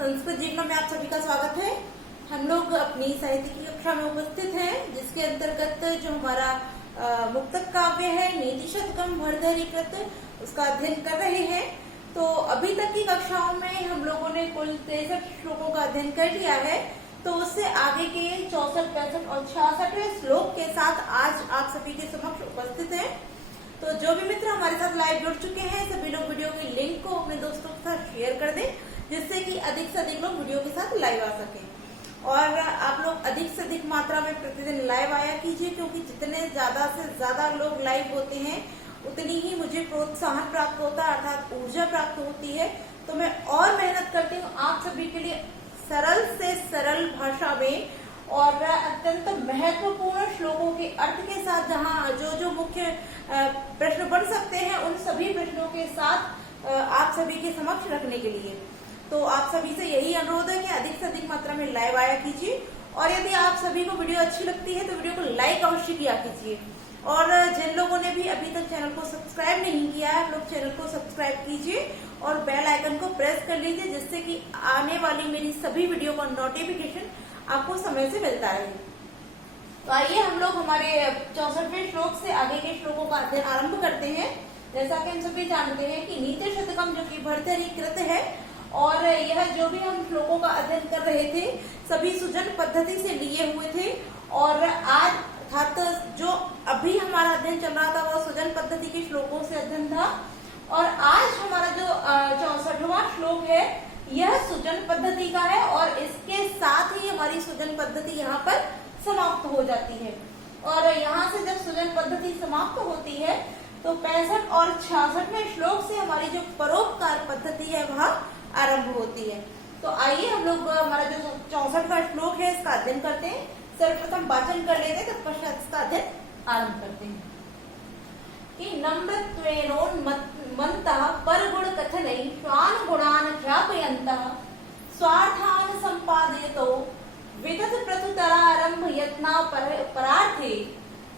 संस्कृत जीवनों में आप सभी का स्वागत है। हम लोग अपनी साहित्य की कक्षा में उपस्थित हैं, जिसके अंतर्गत जो हमारा मुक्तक काव्य है नीति शतकम भर्तृहरि कृत, उसका अध्ययन कर रहे हैं। तो अभी तक की कक्षाओं में हम लोगों ने कुल 63 श्लोकों का अध्ययन कर लिया है। तो उससे आगे के 64, 65 और 66वें श्लोक के साथ आज आप सभी के समक्ष उपस्थित हैं। तो जो भी मित्र हमारे साथ लाइव जुड़ चुके हैं, सभी लोग वीडियो के लिंक को अपने दोस्तों के साथ शेयर कर दें, जिससे कि अधिक से अधिक लोग वीडियो के साथ लाइव आ सकें। और आप लोग अधिक से अधिक मात्रा में प्रतिदिन लाइव आया कीजिए, क्योंकि जितने ज्यादा से ज्यादा लोग लाइव होते हैं उतनी ही मुझे प्रोत्साहन प्राप्त होता है, अर्थात ऊर्जा प्राप्त होती है। तो मैं और मेहनत करती हूँ आप सभी के लिए सरल से सरल भाषा में और अत्यंत महत्वपूर्ण श्लोकों के अर्थ के साथ, जहाँ जो मुख्य प्रश्न बन सकते हैं उन सभी प्रश्नों के साथ आप सभी के समक्ष रखने के लिए। तो आप सभी से यही अनुरोध है कि अधिक से अधिक मात्रा में लाइव आया कीजिए। और यदि आप सभी को वीडियो अच्छी लगती है तो वीडियो को लाइक अवश्य किया कीजिए। और जिन लोगों ने भी अभी तक चैनल को सब्सक्राइब नहीं किया है, आप लोग चैनल को सब्सक्राइब कीजिए और बेल आइकन को प्रेस कर लीजिए, जिससे कि आने वाली मेरी सभी वीडियो का नोटिफिकेशन आपको समय से मिलता रहे। तो आइए हम लोग हमारे 64वें श्लोक से आगे के श्लोकों का अध्ययन आरंभ करते हैं। जैसा कि हम सभी जानते हैं कि नीति शतकम जो कि भर्तृहरि कृत है, और यह जो भी हम श्लोकों का अध्ययन कर रहे थे सभी सुजन पद्धति से लिए हुए थे। और आज अर्थात जो अभी हमारा अध्ययन चल रहा था वो सुजन पद्धति के श्लोकों से अध्ययन था। और आज हमारा जो 64वां श्लोक है यह सुजन पद्धति का है, और इसके साथ ही हमारी सुजन पद्धति यहाँ पर समाप्त हो जाती है। और यहाँ से जब सुजन पद्धति समाप्त होती है तो 65 और 66वें श्लोक से हमारी जो परोपकार पद्धति है वह आरंभ होती है। तो आइए हम लोग हमारा जो 64वां श्लोक है इसका अध्ययन करते हैं। सर्वप्रथम वाचन कर लेते हैं, तत्पश्चात इसका अध्ययन आरंभ करते हैं। कि नम्रत्वेनोन्मत्तः परगुण कथनै स्वान् गुणान् ख्यापयन्तः स्वार्थान् सम्पादयतो विदत प्रतुतरारम्भ यत्ना परार्थे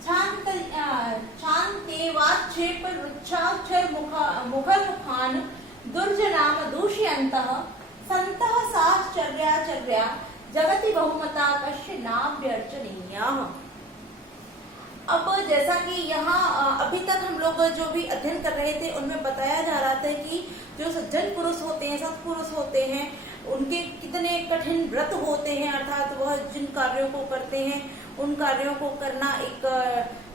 शान्ते वाक्षेप रुच्छाक्षर मुखर्मुखान् दुर्जनाम दूषयन्तः सन्तः साश्चर्याचर्या जगति बहुमता कश्य नाभ्यर्चनीयाः। अब जैसा कि यहाँ अभी तक हम लोग जो भी अध्ययन कर रहे थे उनमें बताया जा रहा था कि जो सज्जन पुरुष होते हैं, सत्पुरुष होते हैं, उनके कितने कठिन व्रत होते हैं, अर्थात वह जिन कार्यों को करते हैं उन कार्यों को करना एक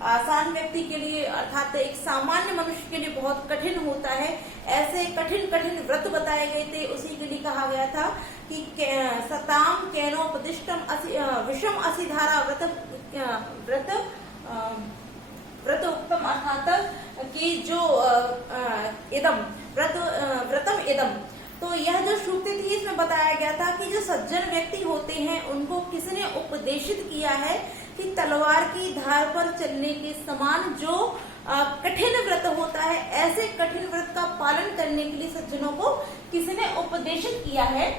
आसान व्यक्ति के लिए अर्थात एक सामान्य मनुष्य के लिए बहुत कठिन होता है। ऐसे कठिन कठिन व्रत बताए गए थे। उसी के लिए कहा गया था कि सताम केनोपदिष्टम विषम असिधारा व्रत उत्तम, अर्थात कि जो इदम व्रतम इदम। तो यह जो श्रुति थी इसमें बताया गया था कि जो सज्जन व्यक्ति होते हैं उनको किसने उपदेशित किया है कि तलवार की धार पर चलने के समान जो कठिन व्रत होता है, ऐसे कठिन व्रत का पालन करने के लिए सज्जनों को किसने उपदेशित किया है।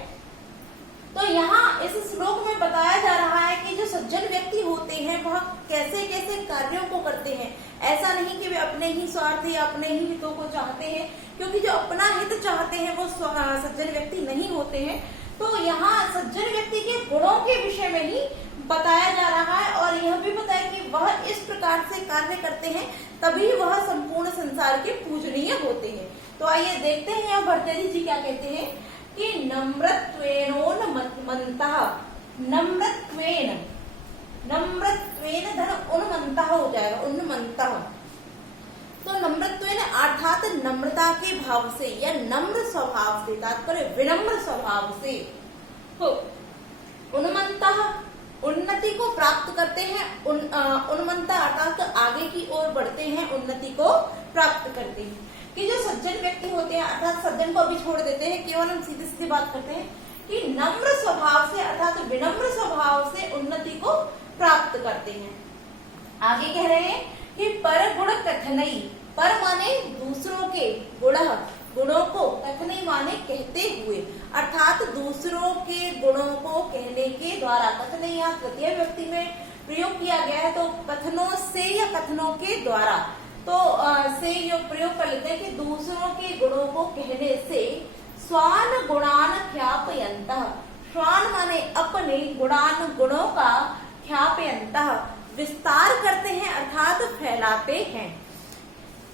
तो यहाँ इस श्लोक में बताया जा रहा है कि जो सज्जन व्यक्ति होते हैं वह कैसे कैसे कार्यों को करते हैं। ऐसा नहीं कि वे अपने ही स्वार्थ या अपने ही हितों को चाहते हैं, क्योंकि जो अपना हित चाहते हैं वो सज्जन व्यक्ति नहीं होते हैं। तो यहाँ सज्जन व्यक्ति के गुणों के विषय में ही बताया जा रहा है, और यह भी बताया कि वह इस प्रकार से कार्य करते हैं तभी वह संपूर्ण संसार के पूजनीय होते हैं। तो आइए देखते हैं यहाँ भर्तृहरि जी क्या कहते हैं कि नम्रत्वेनोन्मत्तः, नम्रत्वेन धन उन्मत्तः हो जाएगा, उन्मत्तः। तो नम्रत्वेन अर्थात नम्रता के भाव से या नम्र स्वभाव से, तात्पर्य विनम्र स्वभाव से हो। उन्मत्तः उन्नति को प्राप्त करते हैं, उन्मत्तः अर्थात आगे की ओर बढ़ते हैं, उन्नति को प्राप्त करते हैं। कि जो सज्जन व्यक्ति होते हैं, अर्थात सज्जन को अभी छोड़ देते हैं, केवल हम सीधी सीधी बात करते हैं कि नम्र स्वभाव से अर्थात विनम्र स्वभाव से उन्नति को प्राप्त करते हैं। आगे कह रहे हैं कि पर गुण कथनई, पर माने दूसरों के, गुणों को, कथनई माने कहते हुए, अर्थात दूसरों के गुणों को कहने के द्वारा। कथनई यहाँ तृतीय व्यक्ति में प्रयोग किया गया है, तो कथनों से या कथनों के द्वारा, तो से यो प्रयोग कर लेते हैं कि दूसरों के गुणों को कहने से स्वान गुणान ख्यापयन्तः, स्वान माने अपने, गुणान गुणों का, ख्यापयन्तः विस्तार करते हैं अर्थात फैलाते हैं।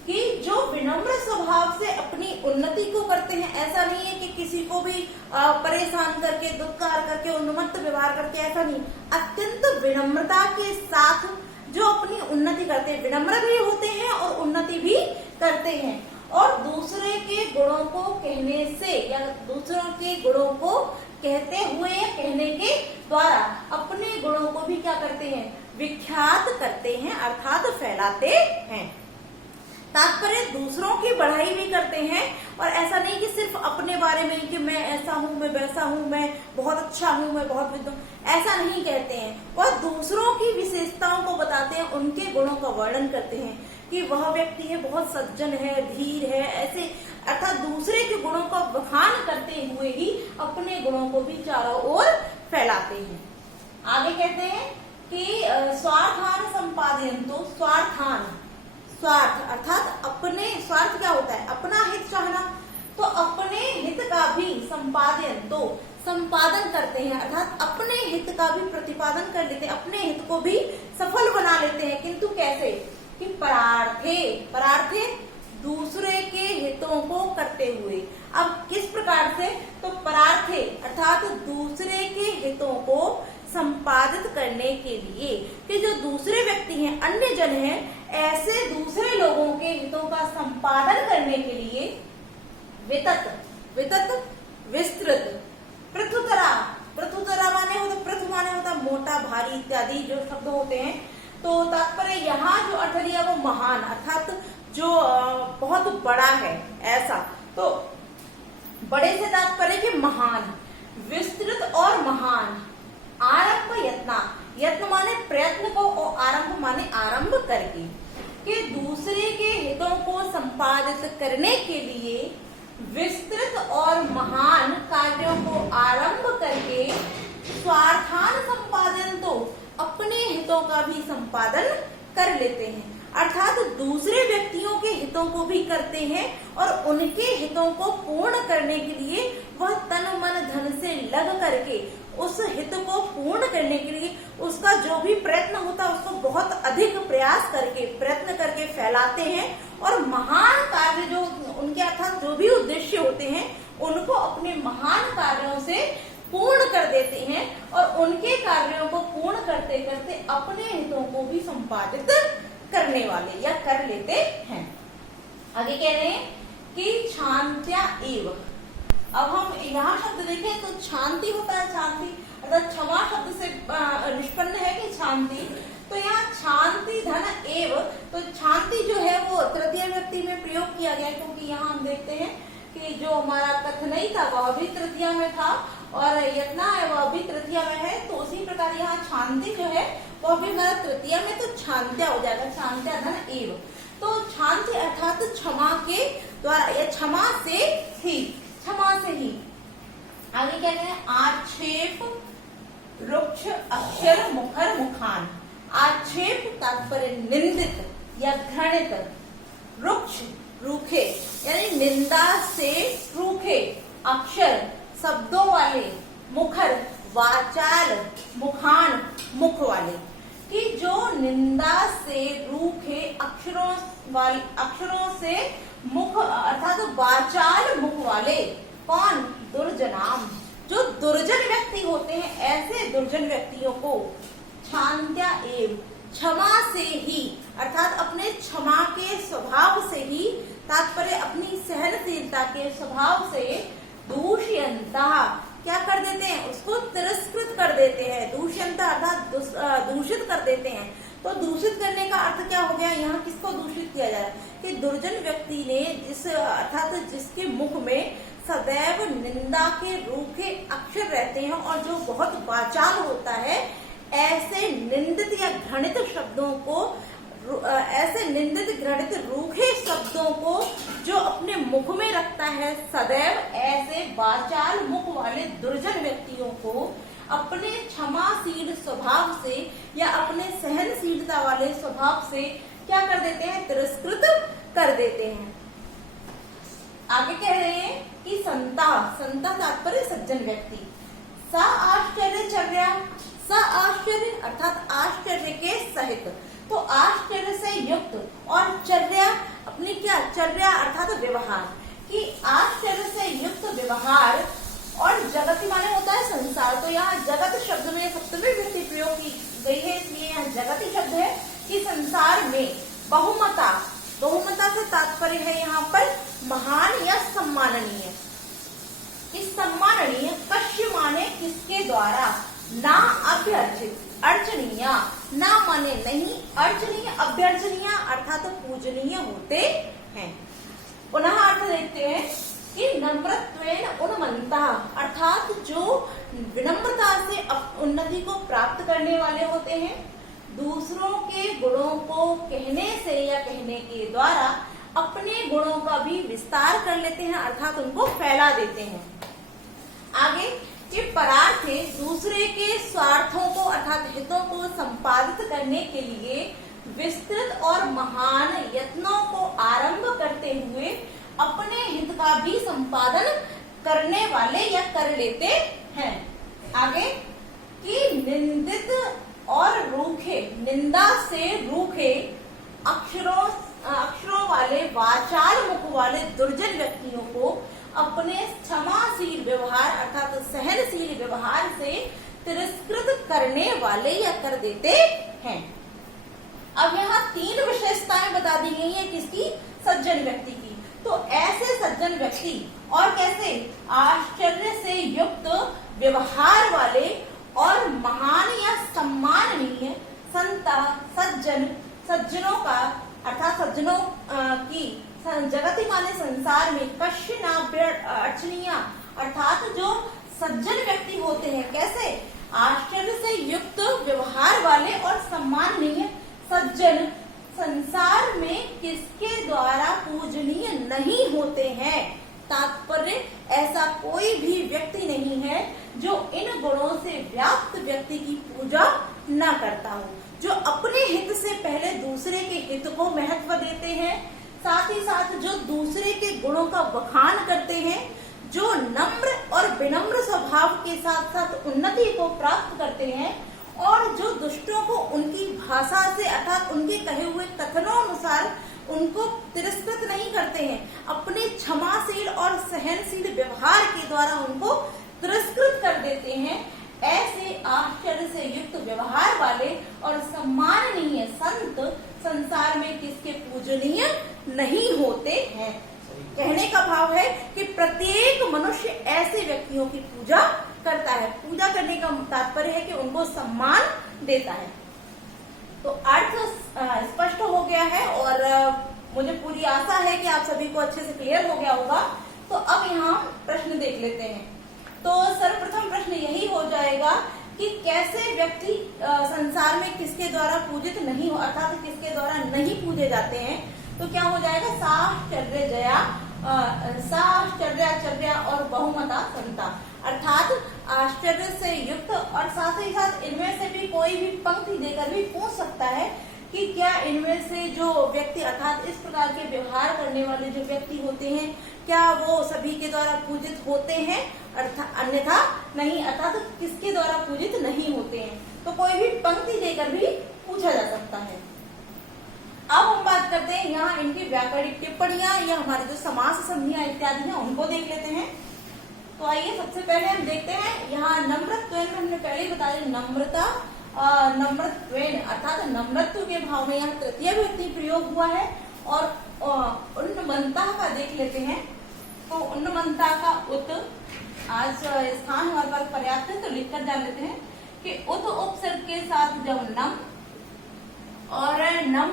कि जो विनम्र स्वभाव से अपनी उन्नति को करते हैं, ऐसा नहीं है कि किसी को भी परेशान करके, दुत्कार करके, उन्मत्त व्यवहार करके, ऐसा नहीं, अत्यंत विनम्रता के साथ जो अपनी उन्नति करते हैं, विनम्र भी होते हैं और उन्नति भी करते हैं, और दूसरे के गुणों को कहने से या दूसरों के गुणों को कहते हुए या कहने के द्वारा अपने गुणों को भी क्या करते हैं, विख्यात करते हैं अर्थात फैलाते हैं। तात्पर्य दूसरों की बढ़ाई भी करते हैं, और ऐसा नहीं कि सिर्फ अपने बारे में कि मैं ऐसा हूँ, मैं वैसा हूँ, मैं बहुत अच्छा हूँ, मैं बहुत विद्वान, ऐसा नहीं कहते हैं। वह दूसरों की विशेषताओं को बताते हैं, उनके गुणों का वर्णन करते हैं कि वह व्यक्ति है बहुत सज्जन है, धीर है, ऐसे अर्थात दूसरे के गुणों का बखान करते हुए ही अपने गुणों को भी चारों ओर फैलाते हैं। आगे कहते हैं कि स्वार्थान संपादयन्तु, स्वार्थान, स्वार्थ अर्थात अपने, स्वार्थ क्या होता है, अपना हित चाहना, तो अपने हित का भी संपादन, तो संपादन करते हैं अर्थात अपने हित का भी प्रतिपादन कर लेते हैं, अपने हित को भी सफल बना लेते हैं। किंतु कैसे, कि परार्थे, परार्थे दूसरे के हितों को करते हुए। अब किस प्रकार से, तो परार्थे अर्थात दूसरे के हितों को संपादित करने के लिए, कि जो दूसरे व्यक्ति हैं, अन्य जन हैं, ऐसे दूसरे लोगों के हितों का संपादन करने के लिए वितत, वितत विस्तृत, पृथुतरा, पृथुतरा माने होता, पृथु माने होता मोटा, भारी इत्यादि जो शब्द होते हैं। तो तात्पर्य यहाँ जो अर्थ लिया वो महान अर्थात जो बहुत बड़ा है ऐसा, तो बड़े से तात्पर्य के महान, विस्तृत और महान। आरंभ यत्ना, यत्न माने प्रयत्न को, और आरंभ माने आरंभ करके, कि दूसरे के हितों को संपादित करने के लिए विस्तृत और महान कार्यों को आरंभ करके स्वार्थान संपादन, तो अपने हितों का भी संपादन कर लेते हैं, अर्थात दूसरे व्यक्तियों के हितों को भी करते हैं, और उनके हितों को पूर्ण करने के लिए वह तन मन धन से लग करके उस हित को पूर्ण करने के लिए उसका जो भी प्रयत्न होता है उसको बहुत अधिक प्रयास करके, प्रयत्न करके फैलाते हैं, और महान कार्य जो उनके अर्थात जो भी उद्देश्य होते हैं उनको अपने महान कार्यों से पूर्ण कर देते हैं, और उनके कार्यों को पूर्ण करते करते अपने हितों को भी संपादित करने वाले या कर लेते हैं। आगे कह रहे हैं कि शांत्या एव। अब हम यहाँ शब्द देखें तो शांति होता है, शांति अर्थात क्षमा शब्द से निष्पन्न है कि शांति, तो यहाँ शांति धन एव, तो शांति जो है वो तृतीय व्यक्ति में प्रयोग किया गया, क्योंकि यहाँ हम देखते हैं कि जो हमारा कथनई था वह भी तृतीया में था, और यत्ना है वह भी तृतीया में है, तो उसी प्रकार यहाँ शांति जो है वह भी हमारा तृतीया में, तो शांत्या हो जाएगा, शांत्या धन एव। तो शांति अर्थात क्षमा के द्वारा या क्षमा से ही, क्षमा से ही। आगे क्या कहते हैं, आक्षेप रुक्ष अक्षर मुखर मुखान। आक्षेप तात्पर्य निंदित या घृणित, रुक्ष रूखे यानी निंदा से रूखे, अक्षर शब्दों वाले, मुखर वाचाल, मुखान मुख वाले, कि जो निंदा से रूखे अक्षरों से मुख अर्थात वाचाल मुख वाले, कौन, दुर्जनाम, जो दुर्जन व्यक्ति होते हैं, ऐसे दुर्जन व्यक्तियों को शांत्या एव, क्षमा से ही अर्थात अपने क्षमा के स्वभाव से ही, तात्पर्य अपनी सहनशीलता के स्वभाव से, दूष्यंता क्या कर देते हैं, उसको तिरस्कृत कर देते हैं, दूष्यंता अर्थात दूषित कर देते हैं। तो दूषित करने का अर्थ क्या हो गया, यहाँ किसको दूषित किया जा रहा है, कि दुर्जन व्यक्ति ने जिस अर्थात जिसके मुख में सदैव निंदा के रूखे अक्षर रहते हैं और जो बहुत वाचाल होता है, ऐसे निंदित या घृणित शब्दों को, ऐसे निंदित घृणित रूखे शब्दों को जो अपने मुख में रखता है सदैव, ऐसे वाचाल मुख वाले दुर्जन व्यक्तियों को अपने क्षमाशील स्वभाव से या अपने सहनशीलता वाले स्वभाव से क्या कर देते हैं, तिरस्कृत कर देते हैं। आगे कह रहे हैं कि संता, संता तात्पर्य सज्जन व्यक्ति, स आश्चर्यचर्या, स आश्चर्य अर्थात आश्चर्य के सहित, तो आश्चर्य से युक्त और चर्या अपनी क्या, चर्या अर्थात व्यवहार, कि आश्चर्य से युक्त व्यवहार, और जगत माने होता है संसार, तो यहाँ जगत शब्द में सप्तमी विभक्ति प्रयोग की गई है, इसलिए यहाँ जगत शब्द है कि संसार में बहुमता, बहुमता से तात्पर्य है यहाँ पर महान या सम्माननीय। इस सम्माननीय कश्य माने किसके द्वारा, ना अभ्यर्चित, अर्चनीय, ना माने नहीं, अर्चनीय अभ्यर्चनीय अर्थात पूजनीय होते हैं। पुनः अर्थ देखते हैं कि नम्रत्वेन उन्मन्ता अर्थात जो विनम्रता से उन्नति को प्राप्त करने वाले होते हैं, दूसरों के गुणों को कहने से या कहने के द्वारा अपने गुणों का भी विस्तार कर लेते हैं अर्थात उनको फैला देते हैं। आगे कि परार्थे दूसरे के स्वार्थों को अर्थात हितों को संपादित करने के लिए विस्तृत और महान यत्नों को आरंभ करते हुए अपने हित का भी संपादन करने वाले या कर लेते हैं। आगे कि निंदित और रूखे, निंदा से रूखे अक्षरों वाले वाचाल मुख वाले दुर्जन व्यक्तियों को अपने क्षमाशील व्यवहार अर्थात सहनशील व्यवहार से तिरस्कृत करने वाले या कर देते हैं। अब यहाँ 3 विशेषताएं बता दी गई है किसकी, सज्जन व्यक्ति की। तो ऐसे सज्जन व्यक्ति और कैसे, आश्चर्य से युक्त व्यवहार वाले और महान या सम्माननीय संता, सज्जन, सज्जनों का अर्थात सज्जनों की जगति माने संसार में कश्य नाभ्य अर्चनीय अर्थात जो सज्जन व्यक्ति होते हैं, कैसे, आश्चर्य से युक्त व्यवहार वाले और सम्माननीय सज्जन संसार में किसके द्वारा पूजनीय नहीं होते हैं। तात्पर्य ऐसा कोई भी व्यक्ति नहीं है जो इन गुणों से व्याप्त व्यक्ति की पूजा न करता हो, जो अपने हित से पहले दूसरे के हित को महत्व देते हैं, साथ ही साथ जो दूसरे के गुणों का बखान करते हैं, जो नम्र और विनम्र स्वभाव के साथ साथ उन्नति को प्राप्त करते हैं, और जो दुष्टों को उनकी भाषा से अर्थात उनके कहे हुए कथनों अनुसार उनको तिरस्कृत नहीं करते हैं, अपने क्षमाशील और सहनशील व्यवहार के द्वारा उनको तिरस्कृत कर देते हैं। ऐसे आश्चर्य से युक्त व्यवहार वाले और सम्माननीय संत संसार में किसके पूजनीय नहीं होते हैं। कहने का भाव है कि प्रत्येक मनुष्य ऐसे व्यक्तियों की पूजा करता है। पूजा करने का तात्पर्य है कि उनको सम्मान देता है। तो अर्थ स्पष्ट हो गया है और मुझे पूरी आशा है कि आप सभी को अच्छे से क्लियर हो गया होगा। तो अब यहाँ प्रश्न देख लेते हैं। तो सर्वप्रथम प्रश्न यही हो जाएगा कि कैसे व्यक्ति संसार में किसके द्वारा पूजित नहीं हो अर्थात किसके द्वारा नहीं पूजे जाते हैं। तो क्या हो जाएगा, साश्चर्य जया, साश्चर्याचर्या और बहुमता संता अर्थात आश्चर्य से युक्त, और साथ ही साथ इनमें से भी कोई भी पंक्ति देकर भी पूछ सकता है कि क्या इनमें से जो व्यक्ति अर्थात इस प्रकार के व्यवहार करने वाले जो व्यक्ति होते हैं क्या वो सभी के द्वारा पूजित होते हैं, अर्थात अन्यथा नहीं, अर्थात किसके द्वारा पूजित नहीं होते हैं। तो कोई भी पंक्ति देकर भी पूछा जा सकता है। अब हम बात करते हैं यहाँ इनकी व्याकरणिक टिप्पणियां या हमारे जो समास संधियां इत्यादि हैं उनको देख लेते हैं। तो आइए सबसे पहले हम देखते हैं यहाँ नम्रत्वेन में हमने पहले ही बताया नम्रता, नम्रत्वेन अर्थात नम्रत्व के भाव में यहाँ तृतीय विभक्ति प्रयोग हुआ है। और उन्नमन्ता का देख लेते हैं। तो उन्नमन्ता का उत, आज स्थान हमारे पास पर्याप्त है तो लिखकर जान लेते हैं कि उत उपसर्ग के साथ जब नम और नम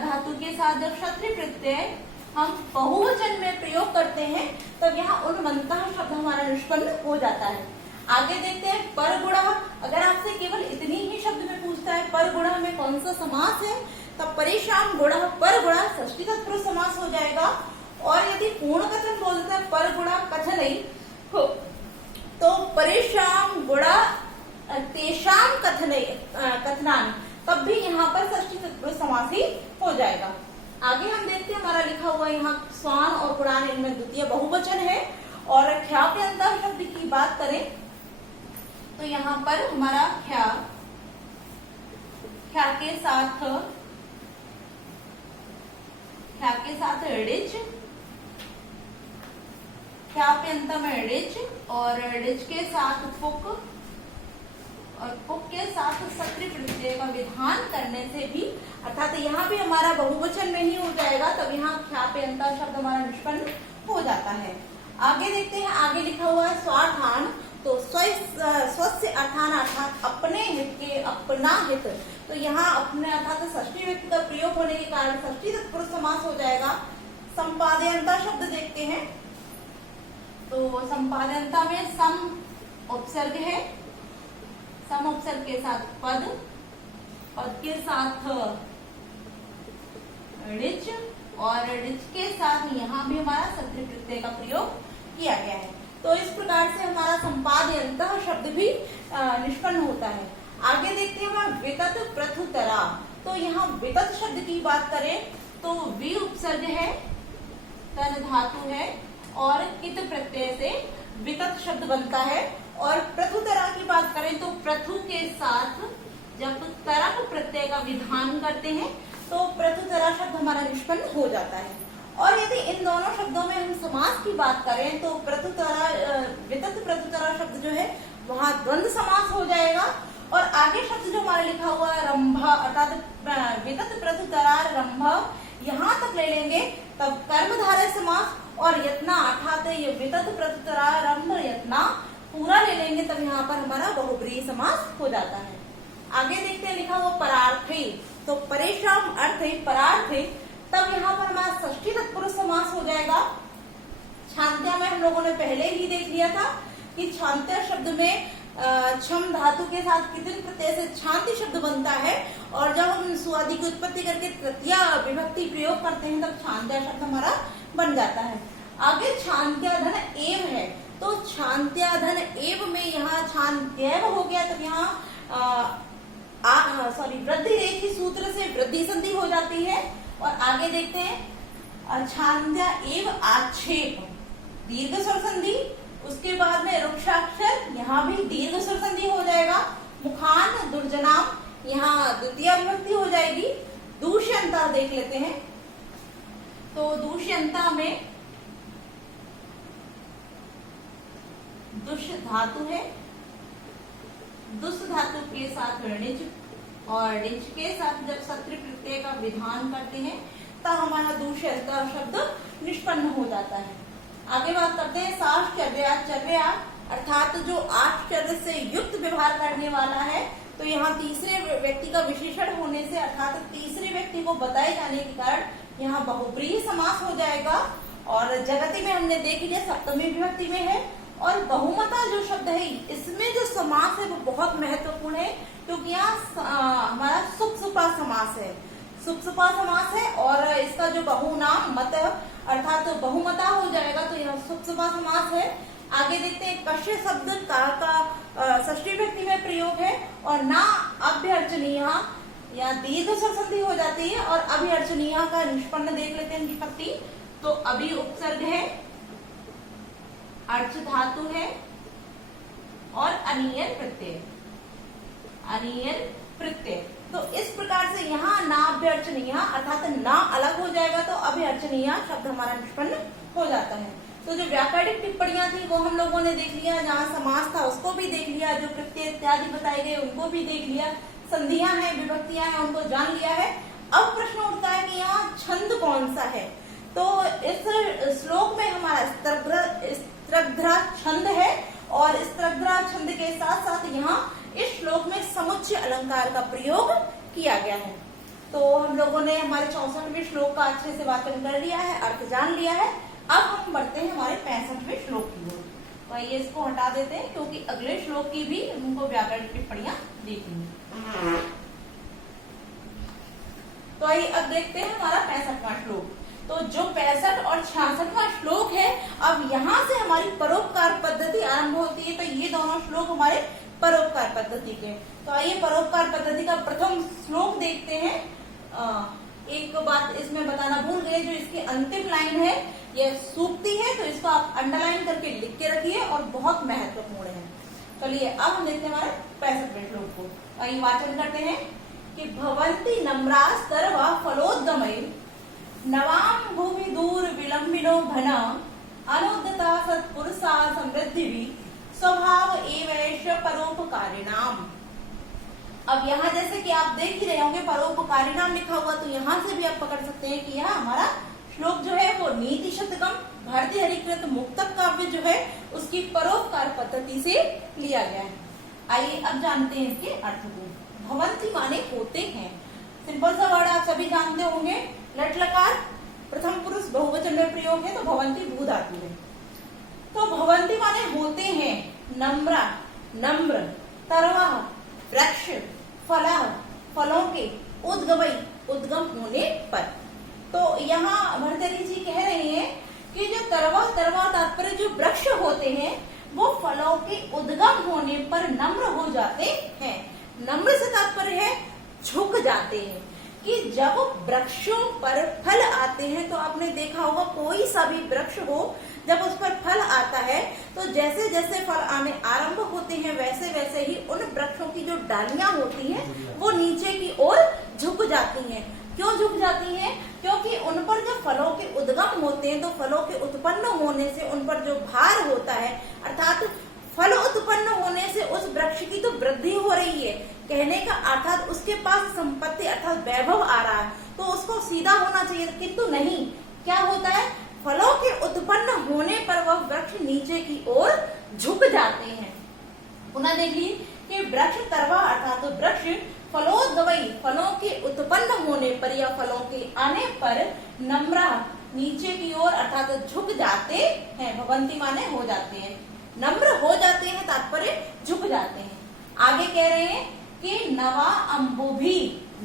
धातु के साथ जब क्षत्रिय प्रत्यय हम बहुवचन में प्रयोग करते हैं तब यहाँ उन्मन्ता शब्द हमारा निष्पन्न हो जाता है। आगे देखते हैं परगुणा। अगर आपसे केवल इतनी ही शब्द में पूछता है परगुणा में कौन सा समास है, तब परेशान गुणा परगुणा षष्ठी तत्पुरुष समास हो जाएगा। और यदि पूर्ण कथन बोलते हैं परगुणा कथनई हो तो परेशान गुणा तेषाम कथनई कथनान, तब भी यहाँ पर षष्ठी तत्पुरुष समास ही हो जाएगा। आगे हम देखते हैं हमारा लिखा हुआ यहाँ स्वान और गुणान इनमें द्वितीय बहुवचन है और ख्याप्यंतर शब्द की बात करें तो यहाँ पर हमारा ख्या के साथ ऋच, ख्याप्यंत में ऋच और ऋच के साथ पुक और पुक के साथ सत्रि प्रत्यय का विधान करने से भी, अर्थात यहाँ भी हमारा बहुवचन में ही हो जाएगा, तब यहाँ ख्याप्यंतर शब्द हमारा निष्पन्न हो जाता है। आगे देखते हैं, आगे लिखा हुआ है स्वार्थान, तो स्वस्य अर्थान अर्थात अपने हित के, अपना हित, तो यहाँ अपने अर्थात षष्ठी व्यक्ति का प्रयोग होने के कारण षष्ठी तत्पुरुष समास हो जाएगा। संपादयंता शब्द देखते हैं, तो संपादयंता में सम उपसर्ग है, सम उपसर्ग के साथ पद, पद के साथ ऋच और ऋच के साथ यहाँ भी हमारा सत्रि प्रत्यय का प्रयोग किया गया है। तो इस प्रकार से हमारा संपादयंतः शब्द भी निष्पन्न होता है। आगे देखते हैं वितत प्रथुतरा, तो यहाँ वितत शब्द की बात करें तो वि उपसर्ग है, तन धातु है और कित प्रत्यय से वितत शब्द बनता है। और प्रथुतरा की बात करें तो प्रथु के साथ जब तरक प्रत्यय का विधान करते हैं तो प्रथुतरा शब्द हमारा निष्पन्न हो जाता है। और यदि इन दोनों शब्दों में हम समास की बात करें तो प्रथुतरा, वितत प्रथुतरा शब्द जो है वहां द्वंद्व समास हो जाएगा। और आगे शब्द जो हमारा लिखा हुआ है रंभ, अर्थात वितत प्रथुतरा रंभ, यहाँ तक ले लेंगे तब कर्मधारय समास, और यत्ना अर्थात ये वितत प्रथुतरा रंभ यत्ना पूरा ले लेंगे तब यहाँ पर हमारा बहुब्रीहि समास हो जाता है। आगे देखते हैं लिखा हुआ परार्थे, तो परेशान अर्थे परार्थे, तब यहाँ पर हमारा षष्ठी तत्पुरुष समास हो जाएगा। छांत्या में हम लोगों ने पहले ही देख लिया था कि छांत्या शब्द में छम धातु के साथ कितन प्रत्यय से छांति शब्द बनता है, और जब हम सुआदि की उत्पत्ति करके तृतीय विभक्ति प्रयोग करते हैं तब छांत्या शब्द हमारा बन जाता है। आगे छांत्याधन एव है, तो छांत्याधन एव में यहाँ छांत्यैव हो गया, तब यहाँ वृद्धि रेखी सूत्र से वृद्धि संधि हो जाती है। और आगे देखते हैं छांत्या एव आक्षेप, दीर्घ स्वर संधि, उसके बाद में रुक्षाक्षर, यहाँ भी दीर्घ स्वर संधि हो जाएगा। मुखान दुर्जनाम, यहाँ द्वितीय विभक्ति हो जाएगी। दूष्यंता देख लेते हैं, तो दूष्यंता में दुष धातु है, दुष धातु के साथ ऋणिज और ऋज के साथ जब सत्रि प्रत्यय का विधान करते हैं तब हमारा दूष्यंता शब्द निष्पन्न हो जाता है। आगे बात करते हैं साश्चर्या, अर्थात जो आश्चर्य से युक्त व्यवहार करने वाला है, तो यहाँ तीसरे व्यक्ति का विशेषण होने से अर्थात तीसरे व्यक्ति को बताए जाने के कारण यहाँ बहुब्रीहि समास हो जाएगा। और जगति में हमने देख लिया सप्तमी विभक्ति में है। और बहुमता जो शब्द है इसमें जो समास है वो बहुत महत्वपूर्ण है, क्योंकि यहाँ हमारा सुप्सुपा समास है, सुप्सुपा समास है, और इसका जो बहुनाम मत अर्थात तो बहुमता हो जाएगा, तो यह सुप्सुपा समास है। आगे देखते हैं कश्य शब्द का षष्ठी व्यक्ति में प्रयोग है, और ना अभ्यर्चनीय या दीर्घ स्वर संधि हो जाती है, और अभ्यर्चनीय का निष्पन्न देख लेते हैं निष्पत्ति, तो अभी उपसर्ग है, अर्च धातु है और अनियर प्रत्यय, अनियर प्रत्यय। तो इस प्रकार से यहाँ ना अभ्यर्चनीय अर्थात ना अलग हो जाएगा, तो अभ्यर्चनीय शब्द हमारा निष्पन्न हो जाता है। तो जो व्याकरणिक टिप्पणियां थी वो हम लोगों ने देख लिया, जहाँ समास था उसको भी देख लिया, जो प्रत्यय इत्यादि बताए गए उनको भी देख लिया, संधियां हैं विभक्तियां हैं उनको जान लिया है। अब प्रश्न उठता है कि यहाँ छंद कौन सा है, तो इस श्लोक में हमारा स्त्रग्ध्रा छंद है, और स्त्रग्ध्रा छंद के साथ साथ यहाँ इस श्लोक में समुच्चय अलंकार का प्रयोग किया गया है। तो हम लोगों ने हमारे 64वें श्लोक का अच्छे से वाचन कर लिया है, अर्थ जान लिया है। अब हम बढ़ते हैं हमारे 65वें श्लोक की ओर। तो आइए इसको हटा देते हैं, क्योंकि अगले श्लोक की भी उनको व्याकरण टिप्पणियां देखनी है। तो आइए अब देखते हैं हमारा 65वां श्लोक। तो जो 65 और 66वां श्लोक है, अब यहाँ से हमारी परोपकार पद्धति आरंभ होती है। तो ये दोनों श्लोक हमारे परोपकार पद्धति के। तो आइए परोपकार पद्धति का प्रथम श्लोक देखते हैं। एक बात इसमें बताना भूल गए, जो इसकी अंतिम लाइन है ये सूक्ति है, तो इसको आप अंडरलाइन करके लिख के रखिए और बहुत महत्वपूर्ण है। चलिए अब हम देखते हैं हमारे 65वें श्लोक को। आइए वाचन करते हैं कि भवन्ति नम्रा सर्वा फलोद्गमय नवाम भूमि दूर विलंबिनो घन अनुद्यता सत्पुरुषा समृद्धि स्वभाव एवैष परोपकारिणाम। अब यहाँ जैसे कि आप देख ही रहे होंगे परोपकारिणाम लिखा हुआ, तो यहाँ से भी आप पकड़ सकते हैं कि यह हमारा श्लोक जो है वो नीति शतकम भर्तृहरिकृत मुक्तक काव्य जो है उसकी परोपकार पद्धति से लिया गया है। आइए अब जानते हैं इसके अर्थ को। भवन्ति माने होते हैं, सिंपल सा वर्ड आप सभी जानते होंगे, लट लकार प्रथम पुरुष बहुवचन में प्रयोग है, तो भवन्ति भू धातु है। तो भवन्ति माने होते हैं, नम्रा नम्र, तरवा वृक्ष, फला फलों के, उद्गमई उद्गम होने पर। तो यहाँ भर्तृहरि जी कह रहे हैं कि जो तरवा तात्पर्य जो वृक्ष होते हैं वो फलों के उद्गम होने पर नम्र हो जाते हैं। नम्र से तात्पर्य है झुक जाते हैं, कि जब वृक्षों पर फल आते हैं, तो आपने देखा होगा कोई सा भी वृक्ष हो जब उस पर फल आता है तो जैसे जैसे फल आने आरंभ होते हैं वैसे वैसे ही उन वृक्षों की जो डालियां होती हैं वो नीचे की ओर झुक जाती हैं। क्यों झुक जाती हैं? क्योंकि उन पर जब फलों के उद्गम होते हैं तो फलों के उत्पन्न होने से उन पर जो भार होता है, अर्थात फल उत्पन्न होने से उस वृक्ष की तो वृद्धि हो रही है, कहने का अर्थात उसके पास संपत्ति अर्थात वैभव आ रहा है, तो उसको सीधा होना चाहिए, किंतु नहीं। क्या होता है? फलों के उत्पन्न होने पर वह वृक्ष नीचे की ओर झुक जाते हैं। पुनः देख लीजिए कि वृक्ष तरवा अर्थात तो वृक्ष फलोद्गमई फलों के उत्पन्न होने पर या फलों के आने पर नम्रा नीचे की ओर अर्थात झुक जाते हैं। भवन्ति माने हो जाते हैं, नम्र हो जाते हैं, तात्पर्य झुक जाते हैं। आगे कह रहे हैं कि नवा अम्बुभी,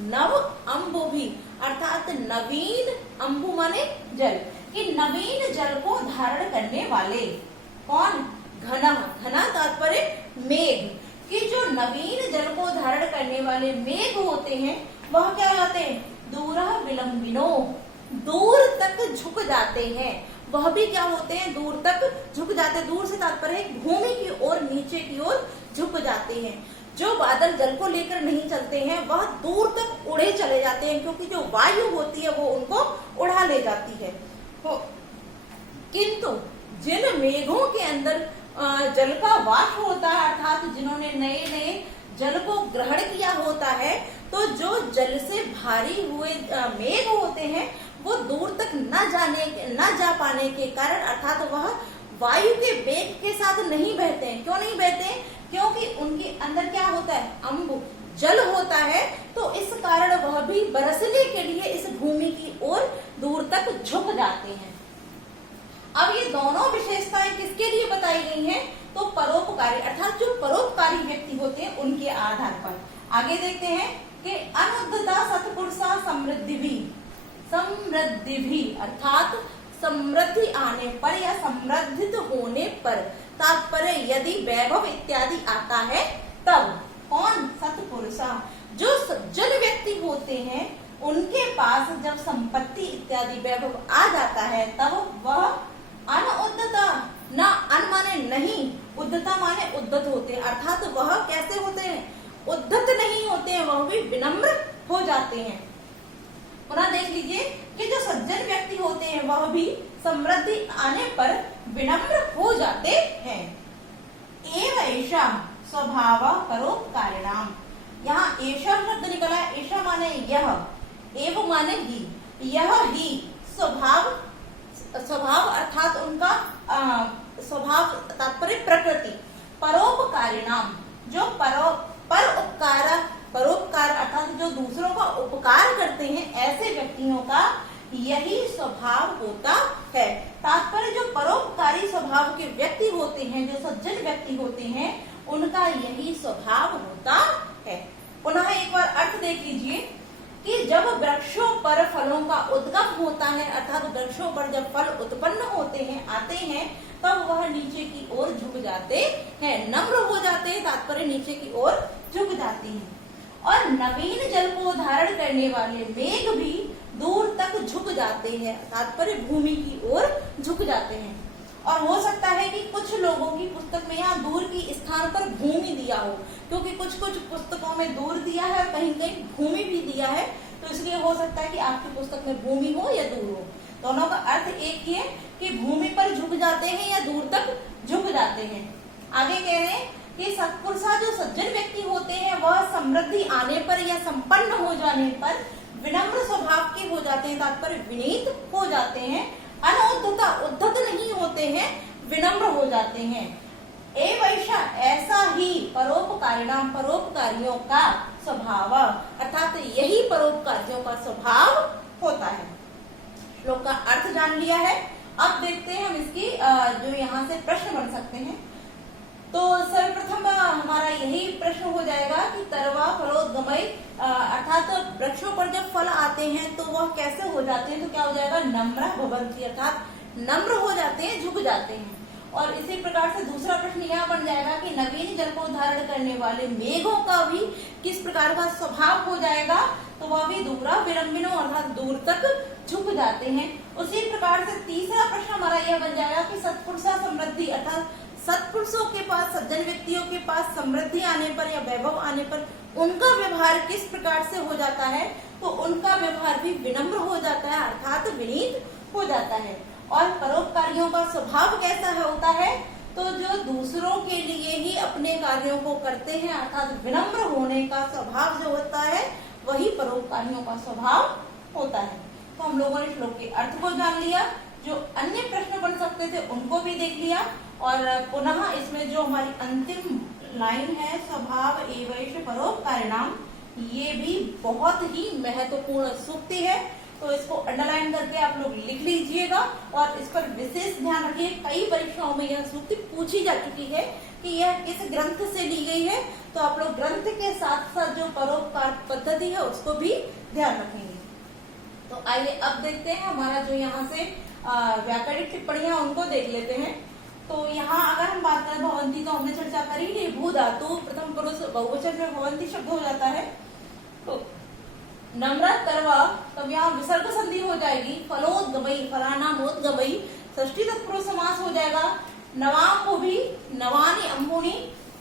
नव अम्बुभी अर्थात नवीन, अम्बु माने जल, कि नवीन जल को धारण करने वाले। कौन? घना, घना तात्पर्य मेघ, कि जो नवीन जल को धारण करने वाले मेघ होते हैं वह क्या हो जाते हैं? दूरः विलंबिनो, दूर तक झुक जाते हैं। वह भी क्या होते हैं? दूर तक झुक जाते हैं। दूर से तात्पर्य है भूमि की ओर, नीचे की ओर झुक जाते हैं। जो बादल जल को लेकर नहीं चलते हैं वह दूर तक उड़े चले जाते हैं, क्योंकि जो वायु होती है वो उनको उड़ा ले जाती है। किंतु जिन मेघों के अंदर जल का वास होता है, अर्थात जिन्होंने नए नए जल को ग्रहण किया होता है, तो जो जल से भारी हुए मेघ होते हैं वो दूर तक न जा पाने के कारण अर्थात वह वायु के वेग के साथ नहीं बहते हैं। क्यों नहीं बहते हैं? क्योंकि उनके अंदर क्या होता है? अम्बु जल होता है, तो इस कारण वह भी बरसने के लिए इस भूमि की ओर दूर तक झुक जाते हैं। अब ये दोनों विशेषताएं किसके लिए बताई गई हैं? तो परोपकारी अर्थात जो परोपकारी व्यक्ति होते हैं उनके आधार पर। आगे देखते हैं कि अनुद्धता सत्पुरुषा समृद्धि भी अर्थात समृद्धि आने पर या समृद्धित होने पर, तात्पर्य यदि वैभव इत्यादि आता है तब। कौन? सत्पुरुषा, जो सज्जन व्यक्ति होते हैं उनके पास जब संपत्ति इत्यादि वैभव आ जाता है तब वह अनुद्धता, न अन माने नहीं, उद्धता माने उद्धत होते हैं, अर्थात वह कैसे होते हैं? उद्धत नहीं होते हैं, वह भी विनम्र हो जाते हैं। पुनः देख लीजिए कि जो सज्जन व्यक्ति होते हैं वह भी समृद्धि आने पर विनम्र हो जाते हैं। एव ऐसा स्वभाव परोपकारिणाम, यहाँ ऐसा शब्द निकला है। ऐसा माने यह, एव माने ही, यह ही स्वभाव, स्वभाव अर्थात उनका स्वभाव तात्पर्य प्रकृति, परोपकारिणाम जो परोपकार अर्थात जो दूसरों का उपकार करते हैं ऐसे व्यक्तियों का यही स्वभाव होता है। तात्पर्य जो परोपकारी स्वभाव के व्यक्ति होते हैं, जो सज्जन व्यक्ति होते हैं, उनका यही स्वभाव होता है। पुनः एक बार अर्थ देख लीजिए कि जब वृक्षों पर फलों का उद्गम होता है अर्थात वृक्षों पर जब फल उत्पन्न होते हैं, आते हैं, तब वह नीचे की ओर झुक जाते हैं, नम्र हो जाते हैं, तात्पर्य नीचे की ओर झुक जाती हैं। और नवीन जल को धारण करने वाले मेघ भी दूर तक झुक जाते हैं, तात्पर्य भूमि की ओर झुक जाते हैं। और हो सकता है कि कुछ लोगों की पुस्तक में यहाँ दूर की स्थान पर भूमि दिया हो, क्योंकि कुछ कुछ पुस्तकों में दूर दिया है, कहीं कहीं भूमि भी दिया है, तो इसलिए हो सकता है कि आपकी पुस्तक में भूमि हो या दूर हो। दोनों का अर्थ एक ही है कि भूमि पर झुक जाते हैं या दूर तक झुक जाते हैं। आगे कह रहे हैं कि सत्पुरुषा जो सज्जन व्यक्ति होते हैं वह समृद्धि आने पर या संपन्न हो जाने पर विनम्र स्वभाव के हो जाते हैं, तात्पर्य विनीत हो जाते हैं। अनुद्धता उद्धत नहीं होते हैं, विनम्र हो जाते हैं। एवैषा ऐसा ही परोपकारिणाम परोपकारियों का स्वभाव, अर्थात यही परोपकारियों का स्वभाव होता है। श्लोक का अर्थ जान लिया है। अब देखते हैं हम इसकी जो यहाँ से प्रश्न बन सकते हैं। तो सर्वप्रथम हमारा यही प्रश्न हो जाएगा कि तरवा फलोद्गमय, अर्थात वृक्षों पर जब फल आते हैं तो वह कैसे हो जाते हैं, तो क्या हो जाएगा, नम्र भवन्ति, अर्थात नम्र हो जाते हैं, झुक जाते हैं। और इसी प्रकार से दूसरा प्रश्न यहाँ बन जाएगा कि नवीन जल को धारण करने वाले मेघों का भी किस प्रकार का स्वभाव हो जाएगा, तो वह भी दूरा विलंबिनो, अर्थात दूर तक झुक जाते हैं। उसी प्रकार से तीसरा प्रश्न हमारा यह बन जाएगा कि सत्पुरुषा समृद्धि, अर्थात सत्पुरुषों के पास, सज्जन व्यक्तियों के पास समृद्धि आने पर या वैभव आने पर उनका व्यवहार किस प्रकार से हो जाता है, तो उनका व्यवहार भी विनम्र हो जाता है, अर्थात विनीत हो जाता है। और परोपकारियों का स्वभाव कैसा होता है, तो जो दूसरों के लिए ही अपने कार्यों को करते हैं, अर्थात विनम्र होने का स्वभाव जो होता है वही परोपकारियों का स्वभाव होता है। तो हम लोगों ने श्लोक के अर्थ को जान लिया, जो अन्य प्रश्न बन सकते थे उनको भी देख लिया, और पुनः इसमें जो हमारी अंतिम लाइन है स्वभाव एवैष परोपकारिणाम, ये भी बहुत ही महत्वपूर्ण सूक्ति है, तो इसको अंडरलाइन करके आप लोग लिख लीजिएगा और इस पर विशेष ध्यान रखिए। कई परीक्षाओं में यह सूक्ति पूछी जा चुकी है कि यह किस ग्रंथ से ली गई है, तो आप लोग ग्रंथ के साथ साथ जो परोपकार पद्धति है उसको भी ध्यान रखेंगे। तो आइए अब देखते हैं हमारा जो यहाँ से व्याकरणिक टिप्पणियां उनको देख लेते हैं। तो यहाँ अगर हम बात करें भवंती, तो हमने चर्चा करी भू धातु प्रथम पुरुष बहुवचन में भवंती शब्द हो जाता है। तो नम्र तरवा, तब यहाँ विसर्ग संधि हो जाएगी, फलोद्गमयी फलानामोद्गमयी, षष्ठी तत्पुरुष समास हो जाएगा। नवाम को भी नवानी अम्बुनी,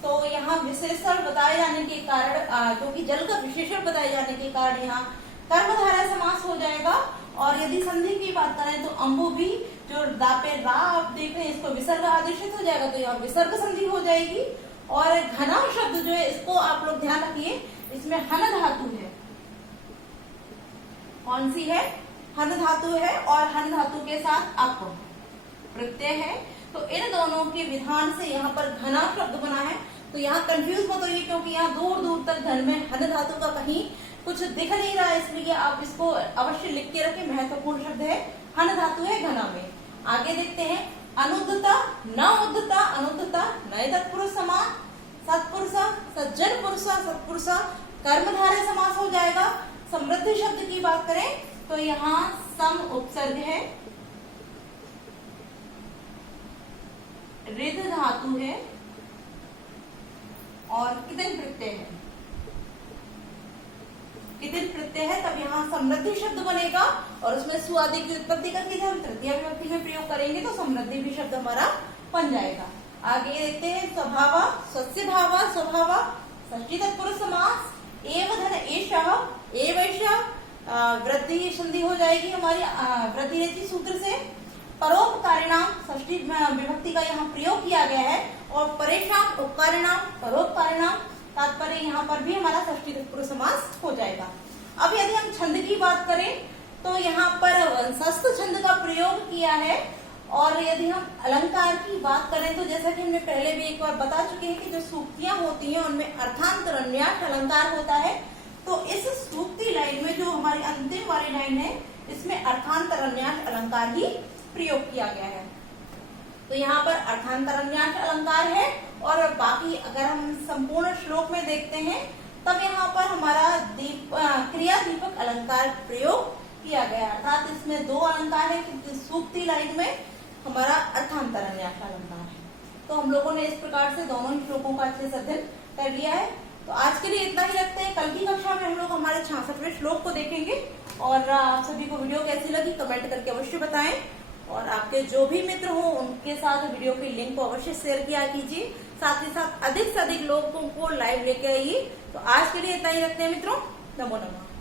तो यहाँ विशेषण बताए जाने के कारण, क्योंकि जल का विशेषण बताए जाने के कारण यहाँ कर्मधारय समास हो जाएगा। और यदि संधि की बात करें तो अम्बु भी, जो दापे रा आप देख रहे हैं, इसको विसर्ग आदेशित हो जाएगा, तो यहाँ विसर्ग संधि हो जाएगी। और घना शब्द जो है इसको आप लोग ध्यान रखिए, इसमें हन धातु है। कौन सी है, हन धातु है, और हन धातु के साथ अप प्रत्यय है, तो इन दोनों के विधान से यहाँ पर घना शब्द बना है। तो यहाँ कंफ्यूज मत होइए, क्योंकि यहाँ दूर दूर तक धन में हन धातु का कहीं कुछ दिख नहीं रहा है, इसलिए आप इसको अवश्य लिख के रखें, महत्वपूर्ण शब्द है, हन धातु है घना में। आगे देखते हैं, अनुद्धता न उद्धता अनुद्धता नए तत्पुरुष समास, सत्पुरुषा सज्जन पुरुषा सत्पुरुषा कर्मधारय समास हो जाएगा। समृद्धि शब्द की बात करें तो यहाँ सम उपसर्ग है, रिद धातु है और कितन प्रत्यय है, कितन प्रत्यय है, तब यहाँ समृद्धि शब्द बनेगा। और उसमें सु आदि की उत्पत्ति करके जब हम तृतीय विभक्ति में प्रयोग करेंगे तो समृद्धि भी शब्द हमारा बन जाएगा। आगे देखते हैं, स्वभाव स्वस्य भाव स्वभाव, षष्ठी तत्पुरुष समास, एव धन एषः एवैषा, वृद्धि संधि हो जाएगी हमारी वृद्धि रेचि सूत्र से। परोपकारिणाम षष्ठी विभक्ति का यहाँ प्रयोग किया गया है, और परेशान उपकारिणाम परोपकारिणाम, तात्पर्य यहाँ पर भी हमारा षष्ठी तत्पुरुष समास हो जाएगा। अब यदि हम छंद की बात करें तो यहाँ पर वंशस्थ छंद का प्रयोग किया है। और यदि हम अलंकार की बात करें तो जैसा कि हमने पहले भी एक बार बता चुके हैं कि जो सूक्तियां होती हैं उनमें अर्थांतरन्यास अलंकार होता है। तो इस सूक्ति लाइन में जो हमारी अंतिम वाली लाइन है, इसमें अर्थांतरन्यास अलंकार ही प्रयोग किया गया है। तो यहाँ पर अर्थांतरन्यास अलंकार है, और बाकी अगर हम संपूर्ण श्लोक में देखते हैं तब यहाँ पर हमारा क्रिया दीपक अलंकार प्रयोग किया गया, अर्थात इसमें दो अलंकार है, क्योंकि सूक्ति लाइन में हमारा अर्थांतरन्यास अलंकार है। तो हम लोगों ने इस प्रकार से दोनों ही श्लोकों का अच्छे से अध्ययन कर लिया है। तो आज के लिए इतना ही रखते हैं, कल की कक्षा में हम लोग हमारे 66वें श्लोक को देखेंगे और आप सभी को वीडियो कैसी लगी कमेंट करके अवश्य बताएं, और आपके जो भी मित्र हो उनके साथ वीडियो की लिंक को अवश्य शेयर किया कीजिए। साथ ही साथ अधिक से अधिक लोगों को लाइव लेके आइए। तो आज के लिए इतना ही रखते हैं मित्रों। नमो नमः।